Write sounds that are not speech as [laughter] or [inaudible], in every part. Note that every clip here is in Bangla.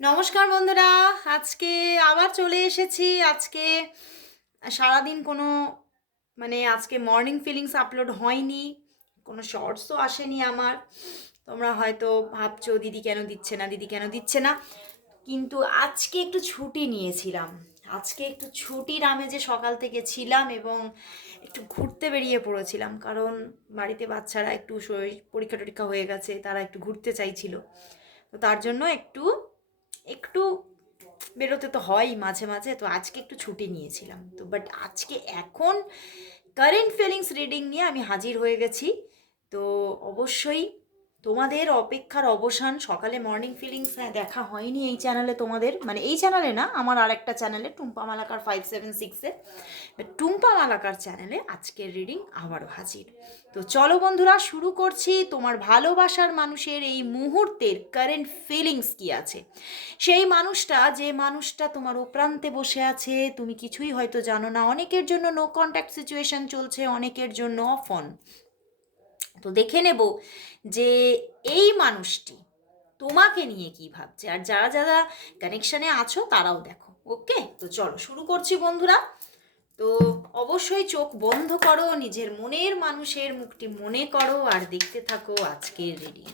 নমস্কার বন্ধুরা, আজকে আবার চলে এসেছি। আজকে সারাদিন কোনো মানে আজকে মর্নিং ফিলিংস আপলোড হয়নি, কোনো শর্টসও আসেনি আমার। তোমরা হয়তো ভাবছ, দিদি কেন দিচ্ছে না, দিদি কেন দিচ্ছে না? কিন্তু আজকে একটু ছুটি নিয়েছিলাম। আজকে একটু ছুটির আমেজে সকাল থেকে ছিলাম এবং একটু ঘুরতে বেরিয়ে পড়েছিলাম, কারণ বাড়িতে বাচ্চারা একটু শরীর পরীক্ষা টরীক্ষা হয়ে গেছে, তারা একটু ঘুরতে চাইছিল। তো তার জন্য একটু একটু বেরোতে তো হয়ই মাঝে মাঝে, তো আজকে একটু ছুটি নিয়েছিলাম। তো বাট আজকে এখন কারেন্ট ফিলিংস রিডিং নিয়ে আমি হাজির হয়ে গেছি। তো অবশ্যই তোমাদের অপেক্ষার অবসান সকালে মর্নিং ফিলিংস হ্যাঁ দেখা হয়নি এই চ্যানেলে তোমাদের। মানে এই চ্যানেলে না, আমার আরেকটা চ্যানেলে টুম্পা মালাকার ফাইভ সেভেন সিক্সে টুম্পা মালাকার চ্যানেলে আজকের রিডিং আবারও হাজির। তো চলো বন্ধুরা, শুরু করছি তোমার ভালোবাসার মানুষের এই মুহূর্তের কারেন্ট ফিলিংস কি আছে। সেই মানুষটা, যে মানুষটা তোমার উপরান্তে বসে আছে, তুমি কিছুই হয়তো জানো না। অনেকের জন্য নো কন্ট্যাক্ট সিচুয়েশন চলছে, অনেকের জন্য অফ অন তো দেখে নেব যে এই মানুষটি তোমাকে নিয়ে কি ভাবছে। আর যারা যারা কানেকশানে আছো তারাও দেখো, ওকে? তো চলো, শুরু করছি বন্ধুরা। তো অবশ্যই চোখ বন্ধ করো, নিজের মনের মানুষের মুখটি মনে করো আর দেখতে থাকো আজকের রিডিং।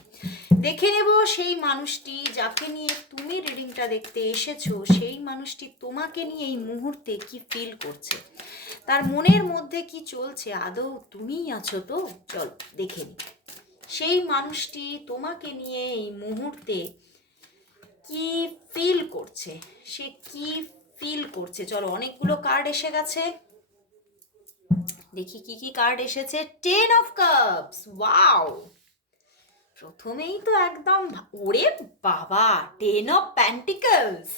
দেখে নেব সেই মানুষটি যাকে নিয়ে তুমি রিডিংটা দেখতে এসেছ, সেই মানুষটি তোমাকে নিয়ে এই মুহূর্তে কি ফিল করছে? তার মনের মধ্যে কি চলছে? আদৌ তুমিই আছো তো? চল, দেখে নি। সেই মানুষটি তোমাকে নিয়ে এই মুহূর্তে কি ফিল করছে? সে কি ফিল করছে? চলো, অনেকগুলো কার্ড এসে গেছে। দেখি কি কি কার্ড এসেছে। টেন অফ কাপস ওয়াও প্রথমেই তো একদম ভা- ওরে বাবা ten of pentacles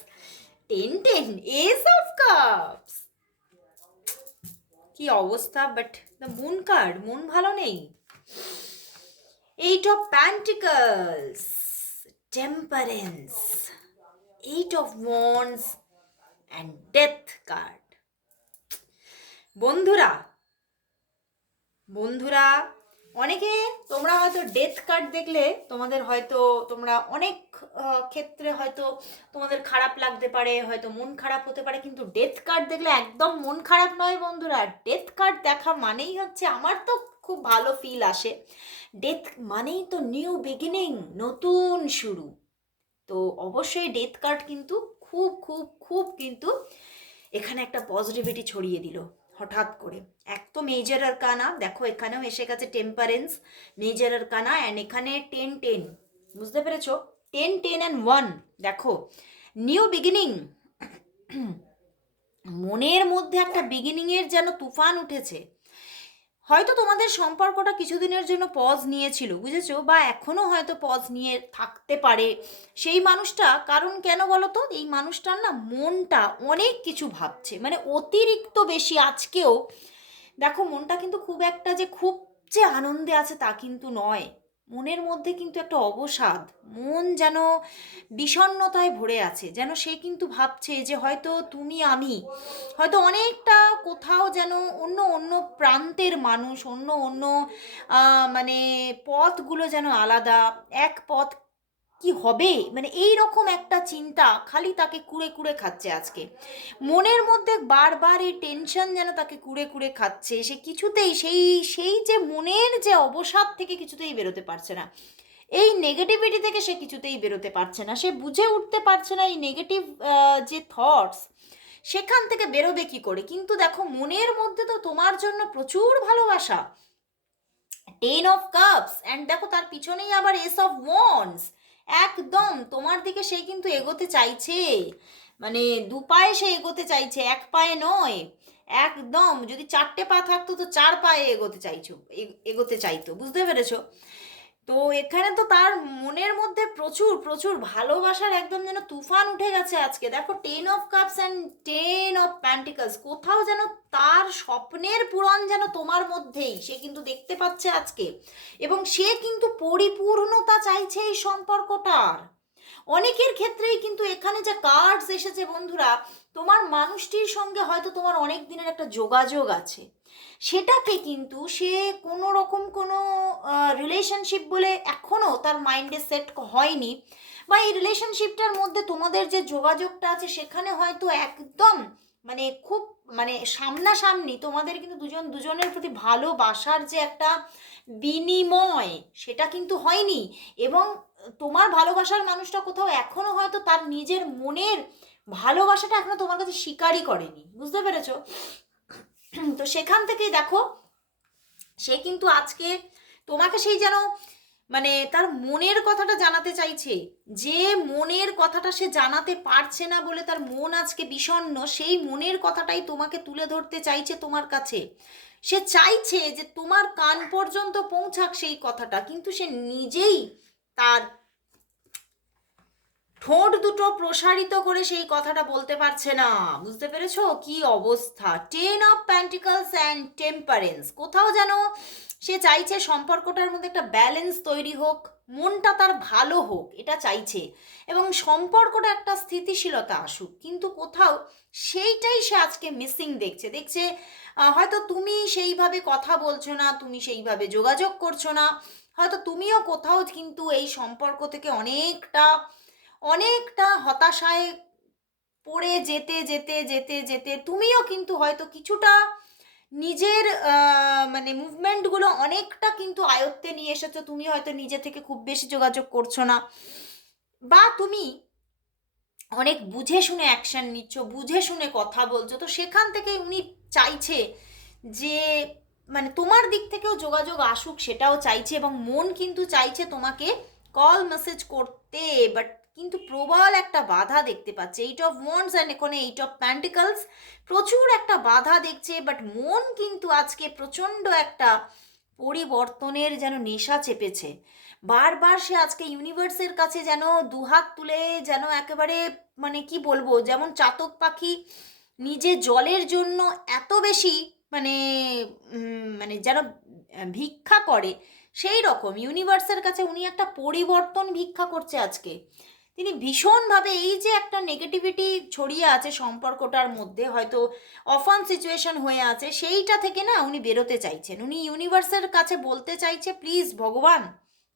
ten ten ace of cups কি অবস্থা বাট দ্য মুন কার্ড মন ভালো নেই। Eight of pentacles temperance eight of wands and death card বন্ধুরা বন্ধুরা অনেকে তোমরা হয়তো ডেথ কার্ড দেখলে তোমাদের হয়তো তোমরা অনেক ক্ষেত্রে হয়তো তোমাদের খারাপ লাগতে পারে, হয়তো মন খারাপ হতে পারে, কিন্তু ডেথ কার্ড দেখলে একদম মন খারাপ নয় বন্ধুরা। ডেথ কার্ড দেখা মানেই হচ্ছে আমার তো খুব ভালো ফিল আসে। ডেথ মানেই তো নিউ বিগিনিং নতুন শুরু। তো অবশ্যই ডেথ কার্ড কিন্তু খুব খুব খুব কিন্তু এখানে একটা পজিটিভিটি ছড়িয়ে দিল। হঠাৎ করে। এক তো মেজর আর কানা, দেখো এখানেও এসে গেছে টেম্পারেন্স মেজর আর কানা অ্যান্ড এখানে টেন টেন বুঝতে পেরেছ? টেন টেন অ্যান্ড ওয়ান দেখো। নিউ বিগিনিং [clears throat] মনের মধ্যে একটা বিগিনিংয়ের যেন তুফান উঠেছে। হয়তো তোমাদের সম্পর্কটা কিছুদিনের জন্য পজ নিয়েছিল, বুঝেছ? বা এখনও হয়তো পজ নিয়ে থাকতে পারে। সেই মানুষটা, কারণ কেন বলো তো এই মানুষটার না মনটা অনেক কিছু ভাবছে। মানে অতিরিক্ত বেশি আজকেও, দেখো মনটা কিন্তু খুব একটা যে খুব যে আনন্দে আছে তা কিন্তু নয়। মনের মধ্যে কিন্তু একটা অবসাদ, মন যেন বিষণ্ণতায় ভরে আছে, যেন সে কিন্তু ভাবছে যে হয়তো তুমি আমি, হয়তো অনেকটা কোথাও যেন অন্য অন্য প্রান্তের মানুষ, অন্য অন্য মানে পথগুলো যেন আলাদা, এক পথ কি হবে? মানে এই রকম একটা চিন্তা খালি তাকে কুড়ে কুড়ে খাচ্ছে আজকে। মনের মধ্যে বারবার এই টেনশন যেন তাকে কুড়ে কুড়ে খাচ্ছে, সে কিছুতেই সেই সেই যে মনের যে অবসাদ থেকে কিছুতেই বেরোতে পারছে না। এই নেগেটিভিটি থেকে সে কিছুতেই বেরোতে পারছে না। সে বুঝে উঠতে পারছে না এই নেগেটিভ যে থটস সেখান থেকে বেরোবে কি করে? কিন্তু দেখো, মনের মধ্যে তো তোমার জন্য প্রচুর ভালোবাসা। টেন অফ কাপস অ্যান্ড দেখো তার পিছনেই আবার এস অফ ওয়ান্স একদম, তোমার দিকে সে কিন্তু এগোতে চাইছে। মানে দু পায়ে সে এগোতে চাইছে, এক পায়ে নয়। একদম, যদি চারটে পা থাকতো তো চার পায়ে এগোতে চাইছো এগোতে চাইতো, বুঝতে পেরেছ? তো এখানে তো তার মনের মধ্যে প্রচুর প্রচুর ভালোবাসার একদম যেন তুফান উঠে গেছে আজকে। দেখো ten of cups and ten of pentacles কোথাও যেন তার স্বপ্নের পূরণ যেন তোমার মধ্যেই, সে কিন্তু দেখতে পাচ্ছে আজকে। এবং সে কিন্তু পরিপূর্ণতা চাইছে এই সম্পর্কটার। অনেকের ক্ষেত্রেই কিন্তু এখানে যে কার্ডস এসেছে বন্ধুরা, তোমার মানুষটির সঙ্গে হয়তো তোমার অনেক দিনের একটা যোগাযোগ আছে। সেটাকে কিন্তু সে কোনো রকম কোনো রিলেশনশিপ বলে এখনও তার মাইন্ডে সেট হয়নি। বা এই রিলেশনশিপটার মধ্যে তোমাদের যে যোগাযোগটা আছে সেখানে হয়তো একদম মানে খুব মানে সামনাসামনি তোমাদের কিন্তু দুজন দুজনের প্রতি ভালোবাসার যে একটা বিনিময় সেটা কিন্তু হয়নি। এবং তোমার ভালোবাসার মানুষটা কোথাও এখনও হয়তো তার নিজের মনের ভালোবাসাটা এখনও তোমার কাছে স্বীকারই করেনি। বুঝতে পেরেছ? তো সেখান থেকেই দেখো, সে কিন্তু আজকে তোমাকে সেই যেন মানে তার মনের কথাটা জানাতে চাইছে, যে মনের কথাটা সে জানাতে পারছে না বলে তার মন আজকে বিষণ্ণ, সেই মনের কথাটাই তোমাকে তুলে ধরতে চাইছে তোমার কাছে। সে চাইছে যে তোমার কান পর্যন্ত পৌঁছাক সেই কথাটা, কিন্তু সে নিজেই তার ঠোঁট দুটো প্রসারিত করে সেই কথাটা বলতে পারছে না। বুঝতে পেরেছ? কি অবস্থা? Ten of pentacles and temperance কোথাও যেন সে চাইছে সম্পর্কটার মধ্যে একটা ব্যালেন্স তৈরি হোক, মনটা তার ভালো হোক, এটা চাইছে। এবং সম্পর্কটা একটা স্থিতিশীলতা আসুক, কিন্তু কোথাও সেইটাই সে আজকে মিসিং দেখছে। দেখছে হয়তো তুমি সেইভাবে কথা বলছো না, তুমি সেইভাবে যোগাযোগ করছ না। হয়তো তুমিও কোথাও কিন্তু এই সম্পর্ক থেকে অনেকটা অনেকটা হতাশায় পড়ে যেতে যেতে যেতে যেতে তুমিও কিন্তু হয়তো কিছুটা নিজের মানে মুভমেন্টগুলো অনেকটা কিন্তু আয়ত্তে নিয়ে এসেছ। তুমি হয়তো নিজে থেকে খুব বেশি যোগাযোগ করছ না। বা তুমি অনেক বুঝে শুনে অ্যাকশন নিচ্ছ, বুঝে শুনে কথা বলছো। তো সেখান থেকে উনি চাইছে যে মানে তোমার দিক থেকেও যোগাযোগ আসুক সেটাও চাইছে এবং মন কিন্তু চাইছে তোমাকে কল মেসেজ করতে। বাট কিন্তু প্রবল একটা বাধা দেখতে পাচ্ছে। এইট অফ ওয়ান্স অ্যান্ড এখানে এইট অফ প্যান্টিকলস প্রচুর একটা বাধা দেখছে বাট মন কিন্তু আজকে প্রচণ্ড একটা পরিবর্তনের যেন নেশা চেপেছে। বারবার সে আজকে ইউনিভার্সের কাছে যেন দুহাত তুলে যেন একেবারে মানে কি বলব, যেমন চাতক পাখি নিজে জলের জন্য এত বেশি মানে মানে যেন ভিক্ষা করে, সেই রকম। ইউনিভার্সের কাছে উনি একটা পরিবর্তন ভিক্ষা করছে আজকে। তিনি ভীষণভাবে এই যে একটা নেগেটিভিটি ছড়িয়ে আছে সম্পর্কটার মধ্যে, হয়তো অফান সিচুয়েশন হয়ে আছে, সেইটা থেকে না উনি বেরোতে চাইছেন। উনি ইউনিভার্সের কাছে বলতে চাইছে প্লিজ ভগবান,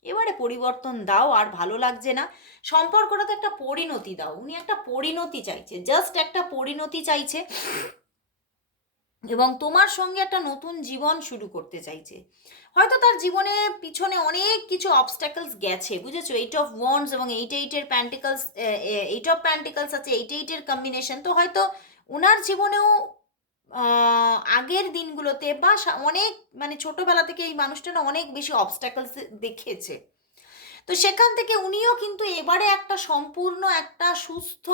এবারে পরিবর্তন দাও, আর ভালো লাগছে না। সম্পর্কটা তো একটা পরিণতি দাও। উনি একটা পরিণতি চাইছে জাস্ট একটা পরিণতি চাইছে। এবং তোমার সঙ্গে একটা নতুন জীবন শুরু করতে চাইছে। হয়তো তার জীবনে পিছনে অনেক কিছু অবস্ট্যাকলস গেছে, বুঝেছ? এইট অফ ওয়ান্স এবং এইট এইটের প্যান্টিকলস এইট অফ প্যান্টিকলস আছে এইট এইটের কম্বিনেশন তো হয়তো ওনার জীবনেও আগের দিনগুলোতে বা অনেক মানে ছোটবেলা থেকে এই মানুষটা না অনেক বেশি অবস্ট্যাকলস দেখেছে। তো সেখান থেকে উনিও কিন্তু এবারে একটা সম্পূর্ণ, একটা সুস্থ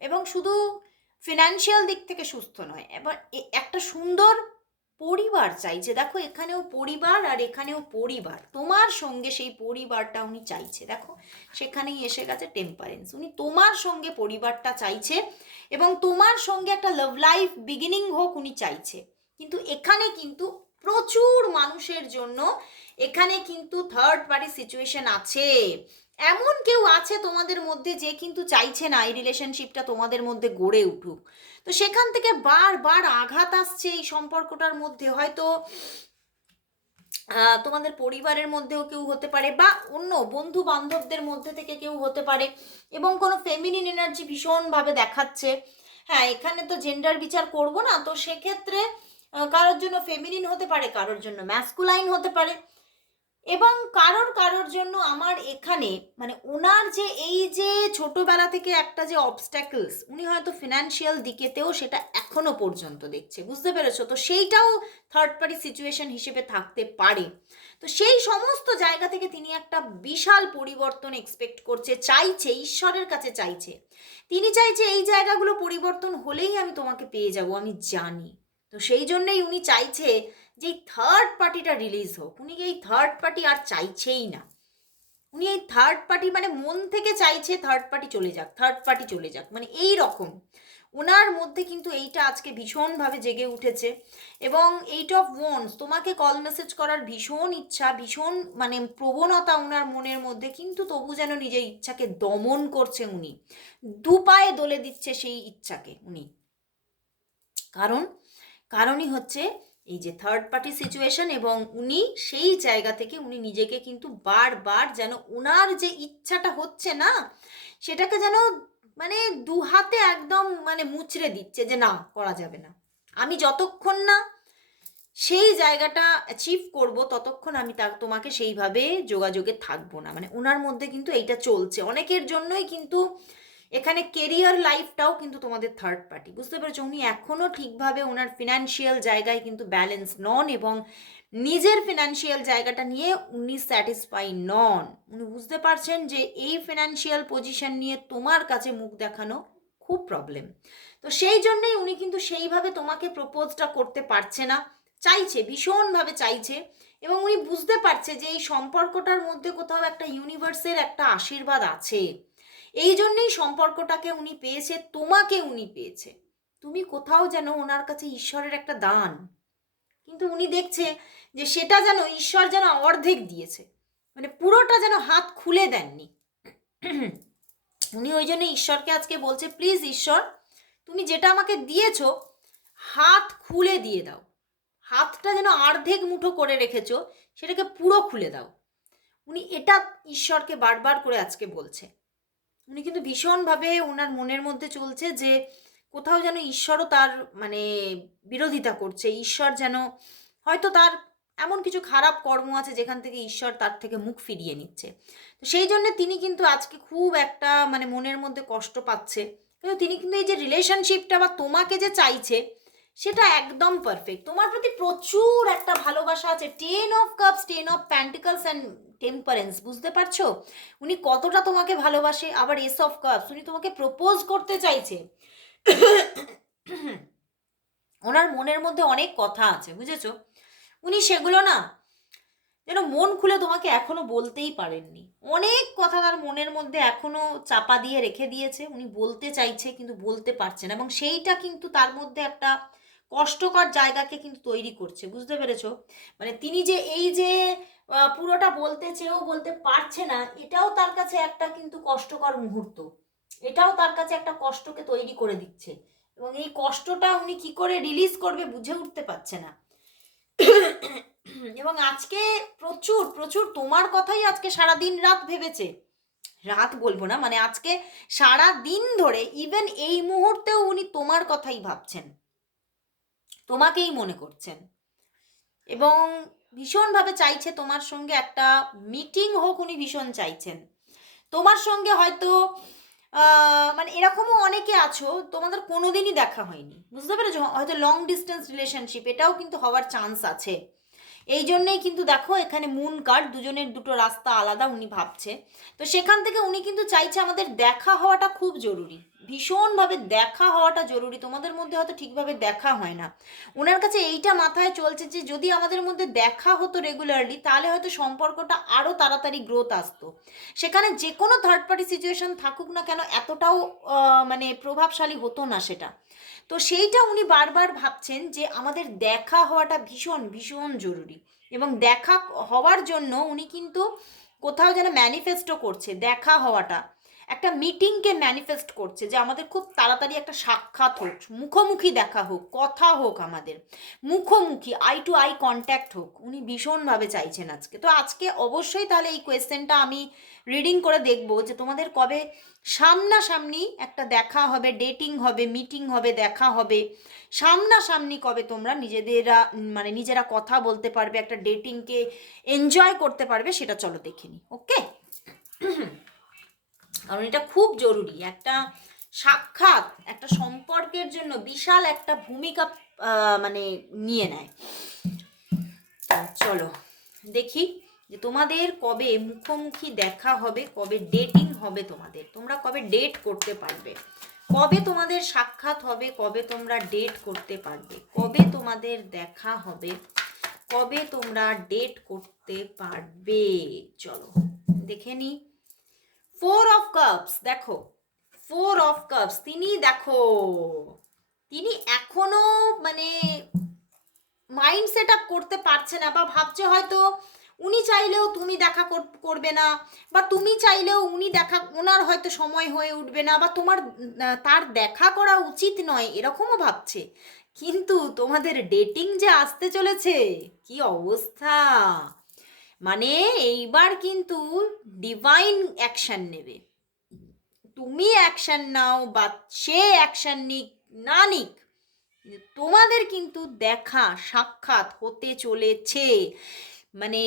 এবং শুধু ফিনান্সিয়াল দিক থেকে সুস্থ নয়, এবার একটা সুন্দর পরিবার চাইছে দেখো এখানেও পরিবার আর এখানেও পরিবার। তোমার সঙ্গে সেই পরিবারটা উনি চাইছে। দেখো, সেখানেই এসে গেছে টেম্পারেন্স উনি তোমার সঙ্গে পরিবারটা চাইছে এবং তোমার সঙ্গে একটা লাভ লাইফ বিগিনিং হোক উনি চাইছে। কিন্তু এখানে কিন্তু প্রচুর মানুষের জন্য এখানে কিন্তু থার্ড পার্টি সিচুয়েশন আছে। এমন কেউ আছে তোমাদের মধ্যে যে কিন্তু চাইছে না এই রিলেশনশিপটা তোমাদের মধ্যে গড়ে উঠুক। তো সেখান থেকে বারবার আঘাত আসছে এই সম্পর্কটার মধ্যে। হয়তো তোমাদের পরিবারের মধ্যেও কেউ হতে পারে বা অন্য বন্ধু বান্ধবদের মধ্যে থেকে কেউ হতে পারে এবং কোনো ফেমিনিন এনার্জি ভীষণভাবে দেখাচ্ছে। হ্যাঁ এখানে তো জেন্ডার বিচার করব না, তো সেক্ষেত্রে কারোর জন্য ফেমিনিন হতে পারে, কারোর জন্য ম্যাসকুলাইন হতে পারে। এবং কারোর কারোর জন্য আমার এখানে মানে ওনার যে এই যে ছোটবেলা থেকে একটা যে অবস্ট্যাকলস উনি হয়তো ফিনান্সিয়াল দিকেতেও সেটা এখনও পর্যন্ত দেখছে। বুঝতে পেরেছ? তো সেইটাও থার্ড পার্টি সিচুয়েশন হিসেবে থাকতে পারে। তো সেই সমস্ত জায়গা থেকে তিনি একটা বিশাল পরিবর্তন এক্সপেক্ট করছে, চাইছে, ঈশ্বরের কাছে চাইছে। তিনি চাইছে এই জায়গাগুলো পরিবর্তন হলেই আমি তোমাকে পেয়ে যাব, আমি জানি। তো সেই জন্যেই উনি চাইছে যে থার্ড পার্টিটা রিলিজ হোক, উনি এই থার্ড পার্টি আর চাইছেই না। উনি এই থার্ড পার্টি মানে মন থেকে চাইছে থার্ড পার্টি চলে যাক থার্ড পার্টি চলে যাক মানে এই রকম। ওনার মধ্যে কিন্তু এইটা আজকে ভীষণভাবে জেগে উঠেছে এবং এইট অফ ওয়ান্স তোমাকে কল মেসেজ করার ভীষণ ইচ্ছা, ভীষণ মানে প্রবণতা ওনার মনের মধ্যে, কিন্তু তবু যেন নিজের ইচ্ছাকে দমন করছে উনি। দু পায়ে দলে দিচ্ছে সেই ইচ্ছাকে উনি। কারণ, কারণই হচ্ছে এই যে থার্ড পার্টি সিচুয়েশন এবং উনি সেই জায়গা থেকে উনি নিজেকে কিন্তু বারবার যেন ওনার যে ইচ্ছাটা হচ্ছে না, সেটাকে যেন মানে দু হাতে একদম মানে মুচড়ে দিচ্ছে যে না, করা যাবে না। আমি যতক্ষণ না সেই জায়গাটা অ্যাচিভ করব, ততক্ষণ আমি তা তোমাকে সেইভাবে যোগাযোগে থাকব না। মানে ওনার মধ্যে কিন্তু এইটা চলছে। অনেকের জন্যই কিন্তু এখানে কেরিয়ার লাইফটাও কিন্তু তোমাদের থার্ড পার্টি বুঝতে পেরেছ? উনি এখনও ঠিকভাবে ওনার ফিনান্সিয়াল জায়গায় কিন্তু ব্যালেন্স নন এবং নিজের ফিনান্সিয়াল জায়গাটা নিয়ে উনি স্যাটিসফাই নন। উনি বুঝতে পারছেন যে এই ফিনান্সিয়াল পজিশন নিয়ে তোমার কাছে মুখ দেখানো খুব প্রবলেম তো সেই জন্যই উনি কিন্তু সেইভাবে তোমাকে প্রপোজটা করতে পারছে না। চাইছে, ভীষণভাবে চাইছে এবং উনি বুঝতে পারছে যে এই সম্পর্কটার মধ্যে কোথাও একটা ইউনিভার্সের একটা আশীর্বাদ আছে। এই জন্যই সম্পর্কটাকে উনি পেয়েছে, তোমাকে উনি পেয়েছে। তুমি কোথাও যেন ওনার কাছে ঈশ্বরের একটা দান। কিন্তু উনি দেখছে যে সেটা যেন ঈশ্বর যেন অর্ধেক দিয়েছে। মানে পুরোটা যেন হাত খুলে দেননি। উনি ওই জন্য ঈশ্বরকে আজকে বলছে, প্লিজ ঈশ্বর, তুমি যেটা আমাকে দিয়েছ, হাত খুলে দিয়ে দাও। হাতটা যেন অর্ধেক মুঠো করে রেখেছো, সেটাকে পুরো খুলে দাও। উনি এটা ঈশ্বরকে বারবার করে আজকে বলছে। উনি কিন্তু ভীষণভাবে ওনার মনের মধ্যে চলছে যে কোথাও যেন ঈশ্বরও তার মানে বিরোধিতা করছে। ঈশ্বর যেন হয়তো তার এমন কিছু খারাপ কর্ম আছে যেখান থেকে ঈশ্বর তার থেকে মুখ ফিরিয়ে নিচ্ছে। তো সেই জন্য তিনি কিন্তু আজকে খুব একটা মানে মনের মধ্যে কষ্ট পাচ্ছে। কিন্তু তিনি কিন্তু এই যে রিলেশনশিপটা বা তোমাকে যে চাইছে সেটা একদম পারফেক্ট তোমার প্রতি প্রচুর একটা ভালোবাসা আছে। Ten of cups ten of pentacles and temperance বুঝতে পারছ? উনি কতটা তোমাকে ভালোবাসে। আবার এস অফ কাপস উনি তোমাকে প্রপোজ করতে চাইছে। ওনার মনের মধ্যে অনেক কথা আছে, বুঝেছ? উনি সেগুলো না, যেন মন খুলে তোমাকে এখনও বলতেই পারেননি। অনেক কথা তার মনের মধ্যে এখনও চাপা দিয়ে রেখে দিয়েছে। উনি বলতে চাইছে, কিন্তু বলতে পারছে না। এবং সেইটা কিন্তু তার মধ্যে একটা কষ্টকর জায়গাকে কিন্তু তৈরি করছে, বুঝতে পেরেছ? মানে তিনি যে এই যে পুরোটা বলতে চেয়েও বলতে পারছে না, এটাও তার কাছে একটা কিন্তু কষ্টকর মুহূর্ত। এটাও তার কাছে একটা কষ্টকে তৈরি করে দিচ্ছে। এবং এই কষ্টটা উনি কি করে রিলিজ করবে বুঝে উঠতে পারছে না। এবং আজকে প্রচুর প্রচুর তোমার কথাই আজকে সারা দিন রাত ভেবেছে। রাত বলব না মানে আজকে সারা দিন ধরে ইভেন এই মুহূর্তেও উনি তোমার কথাই ভাবছেন। তোমাকেই মনে করছেন। এবং ভীষণভাবে চাইছে তোমার সঙ্গে একটা মিটিং হোক উনি ভীষণ চাইছেন। তোমার সঙ্গে হয়তো মানে এরকমও অনেকে আছো, তোমাদের কোনোদিনই দেখা হয়নি। বুঝতে পেরেছ? হয়তো লং ডিস্টেন্স রিলেশনশিপ এটাও কিন্তু হওয়ার চান্স আছে। এই জন্যেই কিন্তু দেখো এখানে মুন কার্ড দুজনের দুটো রাস্তা আলাদা উনি ভাবছে। তো সেখান থেকে উনি কিন্তু চাইছে আমাদের দেখা হওয়াটা খুব জরুরি। ভীষণভাবে দেখা হওয়াটা জরুরি। তোমাদের মধ্যে হয়তো ঠিকভাবে দেখা হয় না। ওনার কাছে এইটা মাথায় চলছে যে, যদি আমাদের মধ্যে দেখা হতো রেগুলারলি তাহলে হয়তো সম্পর্কটা আরও তাড়াতাড়ি গ্রোথ আসতো। সেখানে যে কোনো থার্ড পার্টি সিচুয়েশন থাকুক না কেন, এতটাও মানে প্রভাবশালী হতো না সেটা। তো সেইটা উনি বারবার ভাবছেন যে আমাদের দেখা হওয়াটা ভীষণ ভীষণ জরুরি। এবং দেখা হওয়ার জন্য উনি কিন্তু কোথাও যেন ম্যানিফেস্টো করছে, দেখা হওয়াটা। একটা মিটিংকে ম্যানিফেস্ট করছে যে আমাদের খুব তাড়াতাড়ি একটা সাক্ষাৎ হোক, মুখোমুখি দেখা হোক, কথা হোক আমাদের, মুখোমুখি আই টু আই কন্ট্যাক্ট হোক, উনি ভীষণভাবে চাইছেন আজকে। তো আজকে অবশ্যই তাহলে এই কোয়েশ্চেনটা আমি রিডিং করে দেখব যে তোমাদের কবে সামনাসামনি একটা দেখা হবে ডেটিং হবে মিটিং হবে, দেখা হবে, সামনাসামনি কবে তোমরা নিজেদেরা মানে নিজেরা কথা বলতে পারবে, একটা ডেটিংকে এনজয় করতে পারবে সেটা চলো দেখে ওকে কারণ এটা খুব জরুরি। একটা সাক্ষাৎ, একটা সম্পর্কের জন্য বিশাল একটা ভূমিকা মানে নিয়ে নেয়। চলো, দেখি যে তোমাদের কবে মুখোমুখি দেখা হবে, কবে ডেটিং হবে তোমাদের, তোমরা কবে ডেট করতে পারবে, কবে তোমাদের সাক্ষাৎ হবে, কবে তোমরা ডেট করতে পারবে, কবে তোমাদের দেখা হবে, কবে তোমরা ডেট করতে পারবে, চলো দেখে নি ফোর অফ কাপস দেখো। ফোর অফ কাপস তিনি দেখো, তিনি এখনও মানে মাইন্ড সেট আপ করতে পারছে না, বা ভাবছে হয়তো উনি চাইলেও তুমি দেখা কর- করবে না, বা তুমি চাইলেও উনি দেখা ওনার হয়তো সময় হয়ে উঠবে না, বা তোমার তার দেখা করা উচিত নয়, এরকমও ভাবছে। কিন্তু তোমাদের ডেটিং যে আসতে চলেছে, কি অবস্থা? মানে এইবার কিন্তু ডিভাইন অ্যাকশন নেবে। তুমি অ্যাকশন নাও বা সে অ্যাকশন নিক, না নিক, তোমাদের কিন্তু দেখা সাক্ষাৎ হতে চলেছে। মানে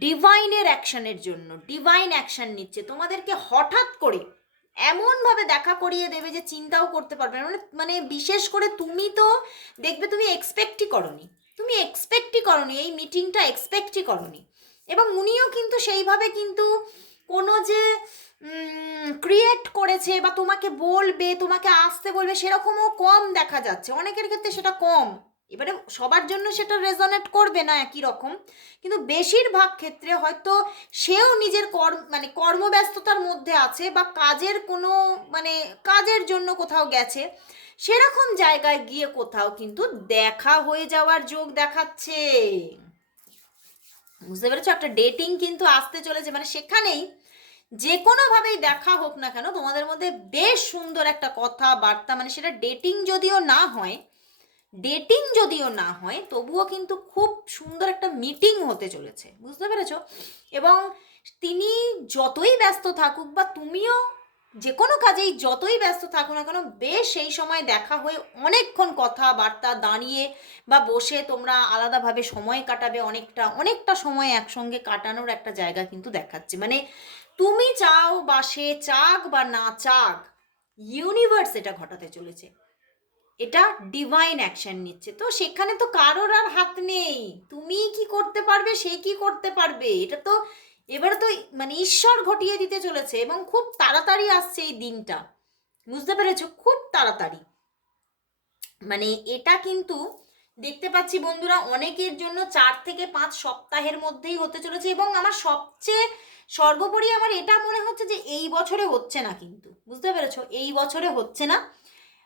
ডিভাইনের অ্যাকশনের জন্য ডিভাইন অ্যাকশন নিচ্ছে। তোমাদেরকে হঠাৎ করে এমনভাবে দেখা করিয়ে দেবে যে চিন্তাও করতে পারবে না। মানে মানে বিশেষ করে তুমি তো দেখবে তুমি এক্সপেক্টই করনি। তুমি এক্সপেক্টই করনি, এই মিটিংটা এক্সপেক্টই করনি। এবং উনিও কিন্তু সেইভাবে কিন্তু কোনো যে ক্রিয়েট করেছে বা তোমাকে বলবে, তোমাকে আসতে বলবে সেরকমও কম দেখা যাচ্ছে। অনেকের ক্ষেত্রে সেটা কম। এবারে সবার জন্য সেটা রেজনেট করবে না একই রকম। কিন্তু বেশিরভাগ ক্ষেত্রে হয়তো সেও নিজের কর্ম মানে কর্মব্যস্ততার মধ্যে আছে বা কাজের কোনো মানে কাজের জন্য কোথাও গেছে, সেরকম জায়গায় গিয়ে কোথাও কিন্তু দেখা হয়ে যাওয়ার যোগ দেখাচ্ছে। বুঝতে পেরেছ? একটা ডেটিং কিন্তু আসতে চলেছে মানে সেখানেই যে কোনোভাবেই দেখা হোক না কেন, তোমাদের মধ্যে বেশ সুন্দর একটা কথা বার্তা মানে সেটা ডেটিং যদিও না হয় ডেটিং যদিও না হয়, তবুও কিন্তু খুব সুন্দর একটা মিটিং হতে চলেছে, বুঝতে পেরেছ? এবং তিনি যতই ব্যস্ত থাকুক বা তুমিও যে কোনো কাজেই যতই ব্যস্ত থাকো না কেন, বেশ সেই সময় দেখা হয়ে অনেকক্ষণ কথাবার্তা দাঁড়িয়ে বা বসে তোমরা আলাদাভাবে সময় কাটাবে, অনেকটা অনেকটা সময় একসঙ্গে কাটানোর একটা জায়গা কিন্তু দেখাচ্ছে। মানে তুমি চাও বা সে চাক বা না চাক ইউনিভার্স এটা ঘটাতে চলেছে। এটা ডিভাইন অ্যাকশন নিচ্ছে। তো সেখানে তো কারোর আর হাত নেই। তুমি কি করতে পারবে, সে কি করতে পারবে? এটা তো এবারে তো মানে ঈশ্বর ঘটিয়ে দিতে চলেছে এবং খুব তাড়াতাড়ি আসছে এই দিনটা। বুঝতে পেরেছ? খুব তাড়াতাড়ি। মানে এটা কিন্তু দেখতে পাচ্ছি বন্ধুরা অনেকের জন্য চার থেকে পাঁচ সপ্তাহের মধ্যেই হতে চলেছে এবং আমার সবচেয়ে সর্বোপরি আমার এটা মনে হচ্ছে যে এই বছরে হচ্ছে না কিন্তু। বুঝতে পেরেছ? এই বছরে হচ্ছে না।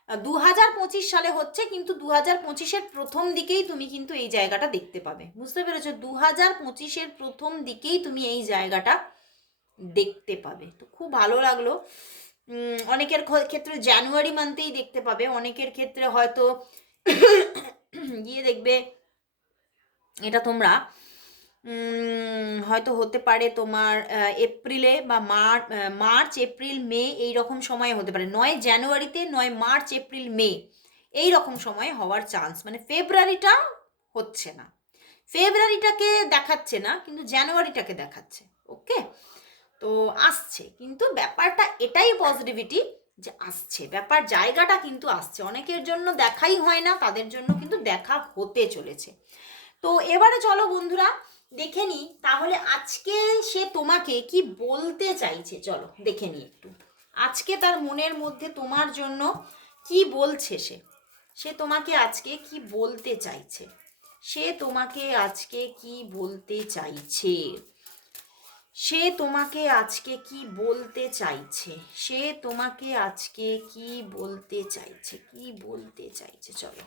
দু হাজার পঁচিশ সালে হচ্ছে, কিন্তু দু হাজার পঁচিশের প্রথম দিকেই তুমি কিন্তু এই জায়গাটা দেখতে পাবে। বুঝতে পেরেছ? দু হাজার পঁচিশের প্রথম দিকেই তুমি এই জায়গাটা দেখতে পাবে। তো খুব ভালো লাগল। অনেকের ক্ষেত্রে জানুয়ারি মান্থেই দেখতে পাবে। অনেকের ক্ষেত্রে হয়তো [coughs] গিয়ে দেখবে, এটা তোমরা। হয়তো হতে পারে তোমার এপ্রিলে বা মার্চ, এপ্রিল, মে এই রকম সময়ে হতে পারে। নয় জানুয়ারিতে, নয় মার্চ, এপ্রিল, মে এই রকম সময়ে হওয়ার চান্স মানে ফেব্রুয়ারিটা হচ্ছে না। ফেব্রুয়ারিটাকে দেখাচ্ছে না, কিন্তু জানুয়ারিটাকে দেখাচ্ছে। ওকে তো আসছে। কিন্তু ব্যাপারটা এটাই পজিটিভিটি যে আসছে। ব্যাপার জায়গাটা কিন্তু আসছে। অনেকের জন্য দেখাই হয় না, তাদের জন্য কিন্তু দেখা হতে চলেছে। তো এবারে চলো বন্ধুরা দেখে নি, তাহলে আজকে সে তোমাকে কি বলতে চাইছে? চলো, দেখে নি একটু। আজকে তার মনের মধ্যে তোমার জন্য কি বলছে সে? সে তোমাকে আজকে কি বলতে চাইছে? সে তোমাকে আজকে কি বলতে চাইছে? সে তোমাকে আজকে কি বলতে চাইছে? সে তোমাকে আজকে কি বলতে চাইছে? কি বলতে চাইছে? চলো।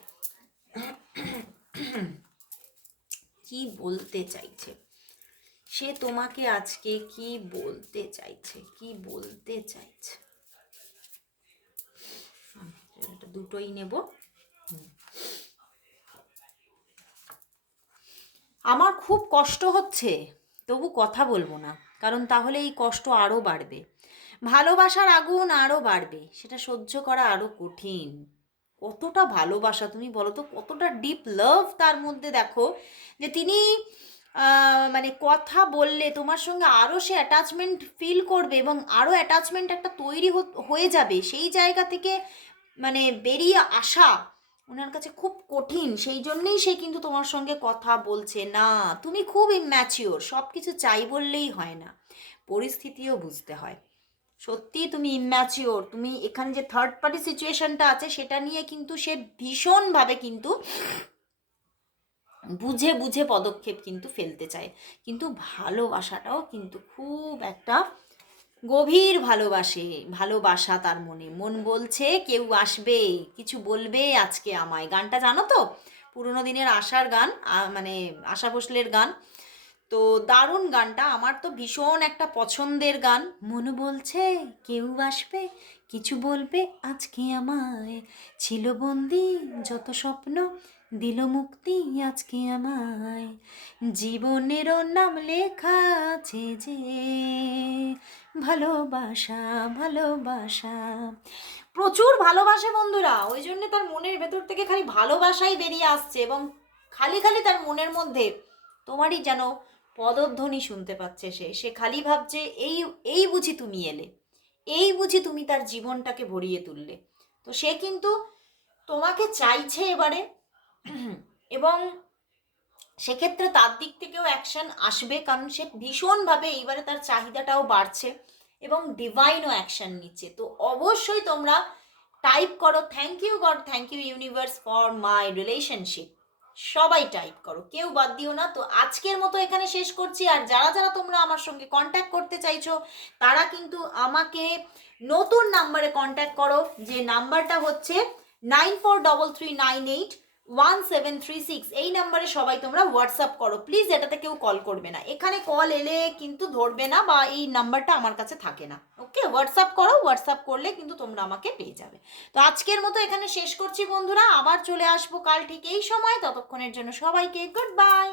কি বলতে চাইছে? সে তোমাকে আজকে কি বলতে চাইছে? কি বলতে চাইছে? দুটোই নেব। আমার খুব কষ্ট হচ্ছে, তবু কথা বলব না, কারণ তাহলে এই কষ্ট আরও বাড়বে। ভালোবাসার আগুন আরও বাড়বে, সেটা সহ্য করা আরও কঠিন। কতটা ভালোবাসা তুমি বলো তো কতটা ডিপ লাভ তার মধ্যে দেখো, যে তিনি মানে কথা বললে তোমার সঙ্গে আরও সে অ্যাটাচমেন্ট ফিল করবে এবং আরও অ্যাটাচমেন্ট একটা তৈরি হয়ে যাবে। সেই জায়গা থেকে মানে বেরিয়ে আসা ওনার কাছে খুব কঠিন। সেই জন্যেই সে কিন্তু তোমার সঙ্গে কথা বলছে, না, তুমি খুব ইম্যাচিওর সব কিছু চাই বললেই হয় না। পরিস্থিতিও বুঝতে হয়। সত্যি তুমি ইম্যাচিওর তুমি এখানে যে থার্ড পার্টি সিচুয়েশনটা আছে সেটা নিয়ে কিন্তু সে ভীষণভাবে কিন্তু বুঝে বুঝে পদক্ষেপ কিন্তু ফেলতে চায়। কিন্তু ভালোবাসাটাও কিন্তু খুব একটা গভীর ভালোবাসে, ভালোবাসা তার মনে। মন বলছে, কেউ আসবে, কিছু বলবে আজকে আমায়। গানটা জানো তো? পুরোনো দিনের আশার গান মানে আশা ভোসলের গান। তো দারুণ গানটা। আমার তো ভীষণ একটা পছন্দের গান। মন বলছে, কেউ আসবে, কিছু বলবে আজকে আমায়। ছিল বন্দি যত স্বপ্ন, দিল মুক্তি আজকে আমায়। জীবনেরও নাম লেখা আছে যে, ভালোবাসা ভালোবাসা। প্রচুর ভালোবাসে বন্ধুরা। ওই জন্য তার মনের ভেতর থেকে খালি ভালোবাসাই বেরিয়ে আসছে এবং খালি খালি তার মনের মধ্যে। তোমারই যেন পদধ্বনি শুনতে পাচ্ছে সে। সে খালি ভাবছে, এই এই বুঝি তুমি এলে। এই বুঝি তুমি তার জীবনটাকে ভরিয়ে তুললে। তো সে কিন্তু তোমাকে চাইছে এবারে। এবং সেক্ষেত্রে তার দিক থেকেও অ্যাকশন আসবে, কারণ সে ভীষণভাবে এইবারে তার চাহিদাটাও বাড়ছে এবং ডিভাইনও অ্যাকশন নিচ্ছে। তো অবশ্যই তোমরা টাইপ করো thank you god thank you universe for my relationship সবাই টাইপ করো, কেউ বাদ দিও না। তো আজকের মতো এখানে শেষ করছি। আর যারা যারা তোমরা আমার সঙ্গে কন্ট্যাক্ট করতে চাইছো, তারা কিন্তু আমাকে নতুন নাম্বারে কন্ট্যাক্ট করো। যে নাম্বারটা হচ্ছে nine four double three nine eight one seven three six এই নাম্বারে সবাই তোমরা হোয়াটসঅ্যাপ করো। প্লিজ এটাতে কেউ কল করবে না। এখানে কল এলে কিন্তু ধরবে না বা এই নাম্বারটা আমার কাছে থাকে না। ওকে হোয়াটসঅ্যাপ করো হোয়াটসঅ্যাপ করলে কিন্তু তোমরা আমাকে পেয়ে যাবে। তো আজকের মতো এখানে শেষ করছি বন্ধুরা। আবার চলে আসব কাল ঠিক এই সময়। ততক্ষণের জন্য সবাইকে গুড বাই